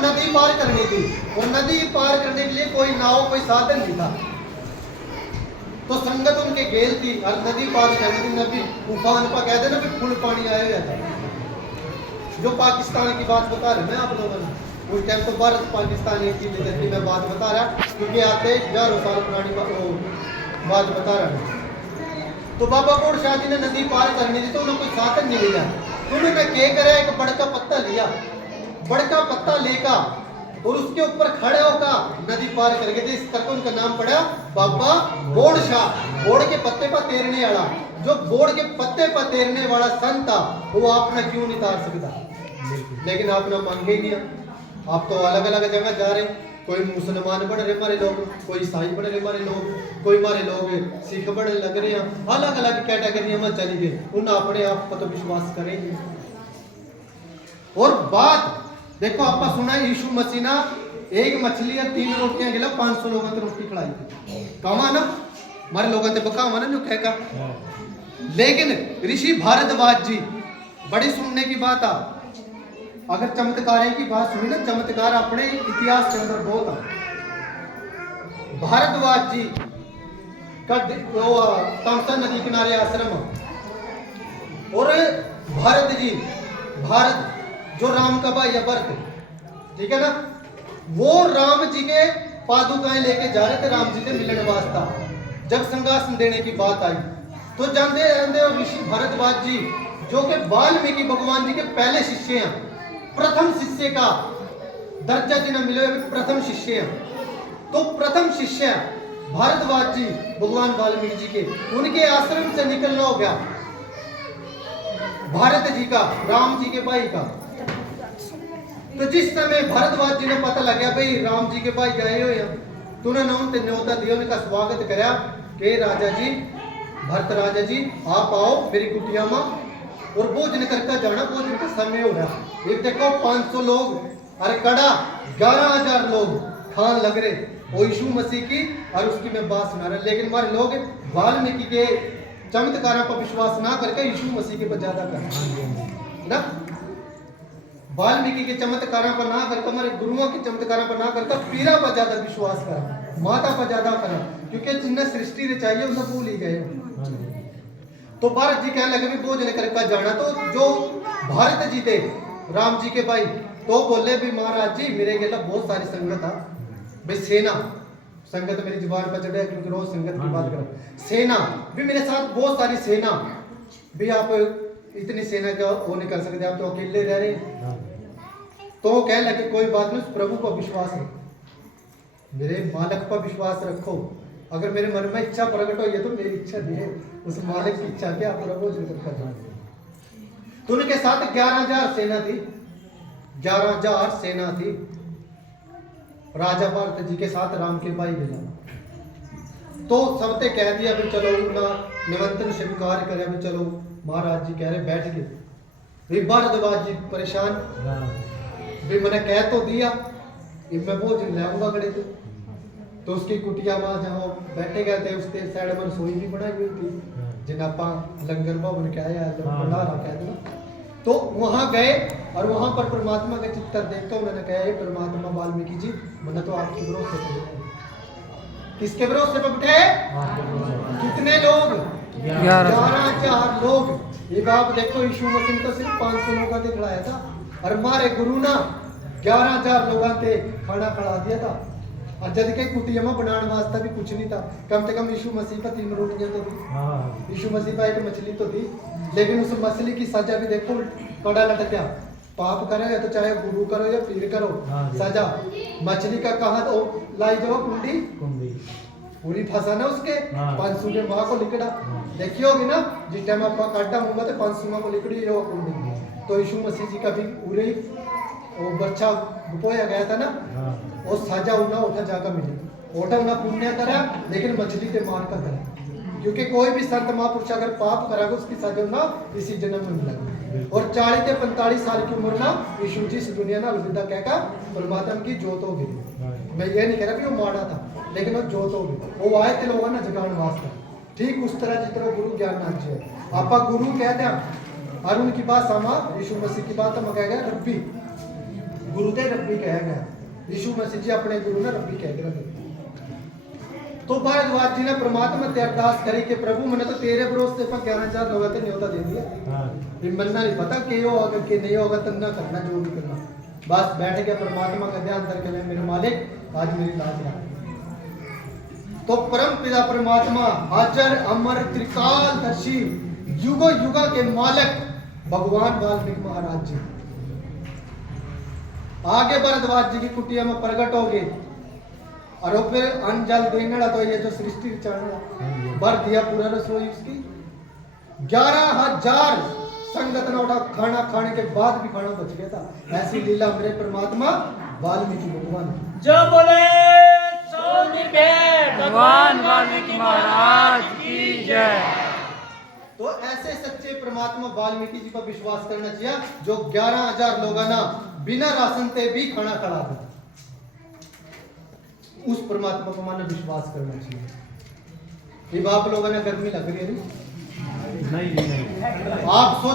नदी पार करनी थी, और नदी पार करने के लिए कोई नाव कोई साधन नहीं था। तो संगत उनके गेल थी और नदी पार करनी थी। नदी उफान पर कहते ना कि फुल पानी आया हुआ था। जो पाकिस्तान की बात बता रहे मैं आप लोगों ने, उस टाइम तो भारत पाकिस्तान एक चीज की मैं बात बता रहा, क्योंकि आते 1000 साल पुरानी बात बता रहा हूँ। तो बाबा गोड़ शाह जी ने नदी पार करनी थी, तो उन्हें कोई साधन नहीं मिला। तो उन्होंने क्या करे, एक बड़का पत्ता लिया, बड़का पत्ता लेकर और उसके ऊपर खड़े होकर नदी पार करके थे। इस करके उनका नाम पड़ा बाबा गोड़ शाह। बोड़ के पत्ते पर तैरने वाला, जो बोड़ के पत्ते पर तैरने वाला संत था, वो आपने क्यों नहीं तार सकता। लेकिन आपने मांगे ही नहीं। आप तो अलग अलग जगह जा रहे, कोई मुसलमान बन रहे हमारे लोग, कोई ईसाई बन रहे हमारे लोग, कोई हमारे लोग सिख बने लग रहे हैं, अलग अलग कैटेगरी में चली गए। उन्हें अपने आप पर तो विश्वास करेंगे। और बात देखो, आपका सुना है यीशु मसीह ना एक मछली या 3 रोटियां गिला 500 लोगों को रोटी खिलाई थी। कहा ना हमारे लोगों से बकावा ना जो कह का। लेकिन ऋषि भारद्वाज जी, बड़ी सुनने की बात आ, अगर चमत्कारों की बात सुनी ना, चमत्कार अपने इतिहास के अंदर बहुत है। भारद्वाज जी का तामसा नदी किनारे आश्रम, और भारत जो राम का भाई है भरत, ठीक है ना, वो राम जी के पादुकाएं लेके जा रहे थे राम जी के मिलने वास्ता। जब संगासन देने की बात आई तो जानते रहते और ऋषि भारद्वाज जी जो कि वाल्मीकि भगवान जी के पहले शिष्य हैं, प्रथम शिष्य का दर्जा जिन्हें मिले प्रथम शिष्य हैं। तो प्रथम शिष्य भारद्वाज जी भगवान वाल्मीकि जी के, उनके आश्रम से निकलना हो गया भारत जी का, राम जी के भाई का। तो जिस समय भारद्वाज जी ने पता लगा भाई राम जी के भाई गए हुए हैं, तो उन्होंने न्योता दिया, उनका स्वागत करा कि राजा जी, भरत राजा जी आप आओ मेरी कुटिया में और भोजन करके जाना, भोजन का समय हो रहा। एक देखो 500 लोग, अरे कड़ा 11,000 लोग खान लग रहे वो यीशु मसीह की, और उसकी मैं बात सुना रहा। लेकिन हमारे लोग वाल्मीकि के चमत्कारों पर विश्वास ना करके यीशु मसीह के पर ज्यादा कर ना, वाल्मीकि के चमत्कारों पर ना करके, हमारे गुरुओं के चमत्कारों पर ना करके पीरा पर ज्यादा विश्वास करा, माता पर ज्यादा करा, क्योंकि जिन्हें सृष्टि रचाई है उन्हें भूल ही गए। तो भारत जी कहने लगे भी भोजन करके जाना। तो जो भारत जी थे राम जी के भाई, तो बोले भी महाराज जी मेरे गेला बहुत सारी संगत है भाई, सेना संगत मेरी जुबान पर चढ़े क्योंकि रोज संगत की बात करो। सेना भी मेरे साथ बहुत सारी सेना भी, आप इतनी सेना का वो नहीं कर सकते, आप तो अकेले रह रहे हैं। तो कह लगे कोई बात नहीं, प्रभु पर विश्वास है, मेरे मालिक पर विश्वास रखो। अगर मेरे मन में इच्छा प्रकट हो, ये तो मेरी इच्छा नहीं है, उस मालिक की इच्छा क्या प्रभु करना। तो उनके साथ 11,000 सेना थी, 11,000 सेना थी। राजा भारत जी के साथ राम के भाई मिला, तो सबने कह दिया भी चलो ना निमंत्रण स्वीकार करे, भी चलो महाराज जी कह रहे बैठ गए। भारद्वाज जी परेशान भी मैंने कह तो दिया मैं भोजन ले आऊंगा गड़े थे। तो उसकी कुटिया में जहाँ बैठे गए थे उसके साइड में रसोई भी बनाई हुई थी, जिन्हें आप लंगर भवन भंडारा कह देना। तो वहां गए और वहां पर परमात्मा का चित्र देखकर उन्होंने कहा परमात्मा वाल्मीकि जी मैंने तो आपके भरोसे पे, किसके भरोसे पे बैठे, कितने लोग 11,000 लोग। ये आप देखो यीशु मसीह ने तो सिर्फ 500 लोगों को खिलाया था, और हमारे गुरु ना 11,000 लोगों के खाना खिला दिया था। और जब के कुटिया में बनाने वास्ता भी कुछ नहीं था, कम से कम यीशु मसीह पर 3 रोटियां तो थी, यीशु मसीह पर 1 मछली तो थी। लेकिन उस मछली की सजा भी देखो, कड़ा लटका, पाप करे या तो चाहे गुरु करो या पीर करो, सजा मछली का कहा तो लाई जाओ कुंडी पूरी फंसाना उसके 500 के माँ को लिकड़ा देखी होगी ना, जिस टाइम आप काटा होगा तो 500 को लिकड़ी हो कुंडी। तो यीशु मसीह जी का भी पूरे वो बच्चा गुपोया गया था ना, वो साजा उन्ना उठा जाकर मिली, उठा उन्ना पुण्य करा, लेकिन मछली के मार का करा, क्योंकि कोई भी संत महापुरुष अगर पाप करागा उसकी सजा ना इसी जन्म में मिलेगा। और 40 से 45 साल की उम्र ना यीशु जी इस दुनिया ना अलविदा कहकर परमात्मा की जोत हो गई। मैं ये नहीं कह रहा कि वो माड़ा था, लेकिन वो जोत हो गई, वो आए थे लोगों ना जगाने वास्ते। ठीक उस तरह जिस तरह गुरु ज्ञाननाथ जी है, आपा गुरु कहते हैं, और उनकी बात समा यीशु मसीह की बात हम कह गए रब्बी, गुरु ते रब्बी कहा गया। यीशु मसीह जी अपने गुरु ने रब्बी कह गए। तो भारद्वाज जी ने परमात्मा से अरदास करी कि प्रभु मैंने तो तेरे भरोसे पर 11,000 लोगों ने न्योता दे दिया। फिर मन्ना नहीं पता कि होगा कि नहीं होगा, तब ना करना जो भी करना। बस बैठ गया परमात्मा का ध्यान करके, मैं मेरे मालिक आज मेरी लाज रहा। तो परम पिता परमात्मा हाजर अमर त्रिकालदर्शी युगो युगा के मालिक भगवान वाल्मीकि महाराज जी आगे भरद्वाज जी की कुटिया में प्रकट हो गए। और वो फिर अन्न जल देने तो ये जो सृष्टि चढ़ना भर दिया पूरा रसोई उसकी। 11,000 संगत ने उठा खाना खाने के बाद भी खाना बच गया था। ऐसी लीला मेरे परमात्मा वाल्मीकि भगवान जो बोले सो निकट भगवान वाल्मीकि महाराज की जय। तो ऐसे सच्चे परमात्मा वाल्मीकि जी पर विश्वास करना चाहिए जो 11,000 लोगों ना बिना राशन ते भी खाना खड़ा था। उस परमात्मा को माने विश्वास करना चाहिए। ये आप लोगों ने गर्मी लग रही है नहीं? आप सोच